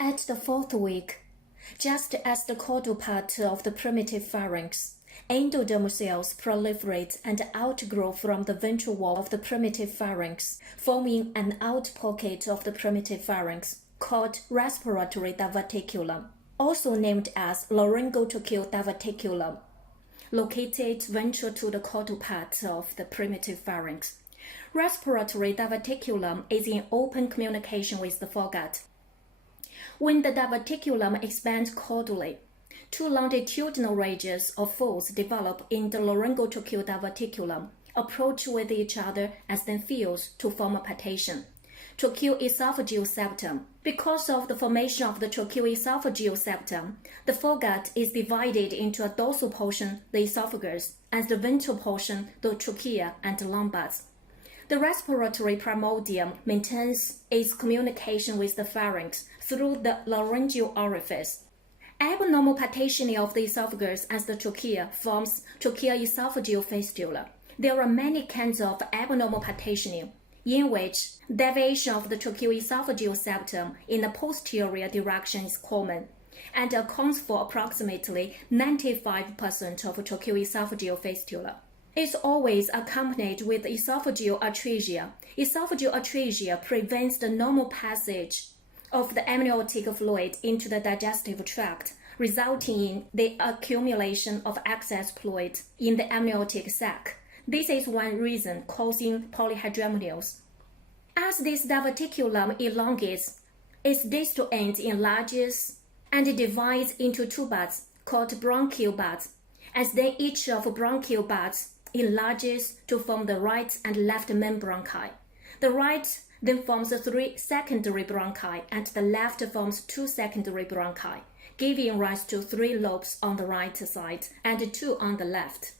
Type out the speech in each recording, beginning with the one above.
At the fourth week, just as the caudal part of the primitive pharynx, endodermal cells proliferate and outgrow from the ventral wall of the primitive pharynx, forming an outpocket of the primitive pharynx called respiratory diverticulum, also named as laryngotracheal diverticulum, located ventral to the caudal part of the primitive pharynx. Respiratory diverticulum is in open communication with the foregut. When the diverticulum expands caudally, two longitudinal ridges or folds develop in the laryngotracheal diverticulum, approach with each other and then fuse to form a partition, tracheoesophageal septum. Because of the formation of the tracheoesophageal septum, the foregut is divided into a dorsal portion, the esophagus, and the ventral portion, the trachea and lumbars. The respiratory primordium maintains its communication with the pharynx through the laryngeal orifice. Abnormal partitioning of the esophagus and the trachea forms tracheoesophageal fistula. There are many kinds of abnormal partitioning, in which deviation of the tracheoesophageal septum in the posterior direction is common, and accounts for approximately 95% of tracheoesophageal fistula. It's always accompanied with esophageal atresia. Esophageal atresia prevents the normal passage of the amniotic fluid into the digestive tract, resulting in the accumulation of excess fluid in the amniotic sac. This is one reason causing polyhydramnios. As this diverticulum elongates, its distal end enlarges and divides into two buds called bronchial buds, as then each of bronchial buds enlarges to form the right and left main bronchi. The right then forms 3 secondary bronchi and the left forms 2 secondary bronchi, giving rise to 3 lobes on the right side and 2 on the left.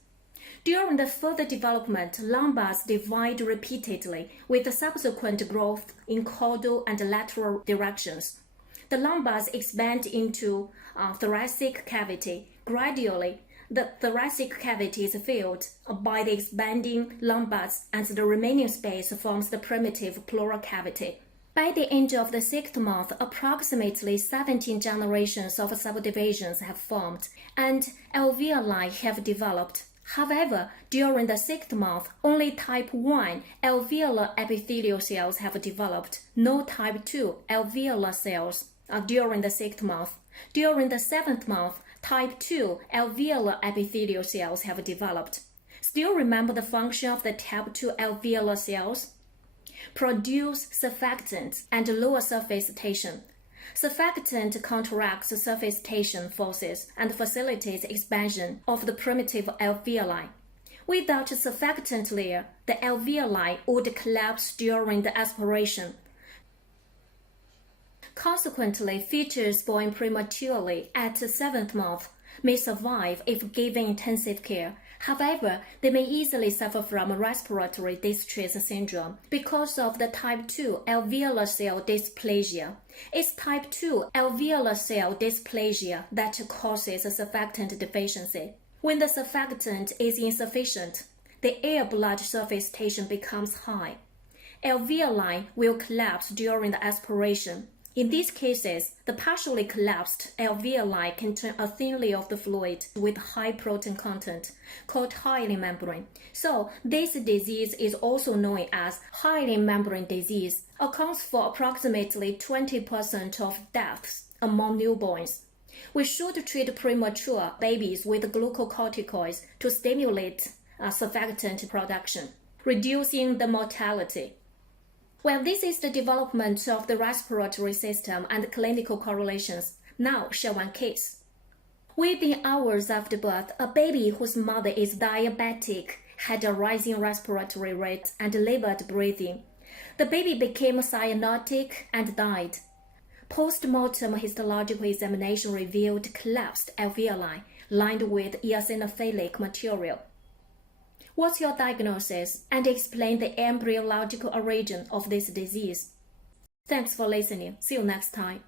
During the further development, lumbars divide repeatedly with subsequent growth in caudal and lateral directions. The lumbars expand into thoracic cavity. Gradually, the thoracic cavity is filled by the expanding lumbars and the remaining space forms the primitive pleural cavity. By the end of the 6th month, approximately 17 generations of subdivisions have formed and alveoli have developed. However, during the 6th month, only type 1 alveolar epithelial cells have developed, no type 2 alveolar cells during the 6th month. During the 7th month, type 2 alveolar epithelial cells have developed. Still remember the function of the type 2 alveolar cells? Produce surfactant and lower surface tension. Surfactant counteracts surface tension forces and facilitates expansion of the primitive alveoli. Without a surfactant layer, the alveoli would collapse during the aspiration. Consequently, fetuses born prematurely at the 7th month may survive if given intensive care. However, they may easily suffer from respiratory distress syndrome because of the type 2 alveolar cell dysplasia. It's type 2 alveolar cell dysplasia that causes a surfactant deficiency. When the surfactant is insufficient, the air-blood surface tension becomes high. Alveoli will collapse during the aspiration. In these cases, the partially collapsed alveoli contain a thin layer of the fluid with high protein content, called hyaline membrane. So, this disease is also known as hyaline membrane disease, accounts for approximately 20% of deaths among newborns. We should treat premature babies with glucocorticoids to stimulate surfactant production, reducing the mortality. Well, this is the development of the respiratory system and clinical correlations. Now, share one case. Within hours after birth, a baby whose mother is diabetic had a rising respiratory rate and labored breathing. The baby became cyanotic and died. Post-mortem histological examination revealed collapsed alveoli lined with eosinophilic material. What's your diagnosis? And explain the embryological origin of this disease. Thanks for listening. See you next time.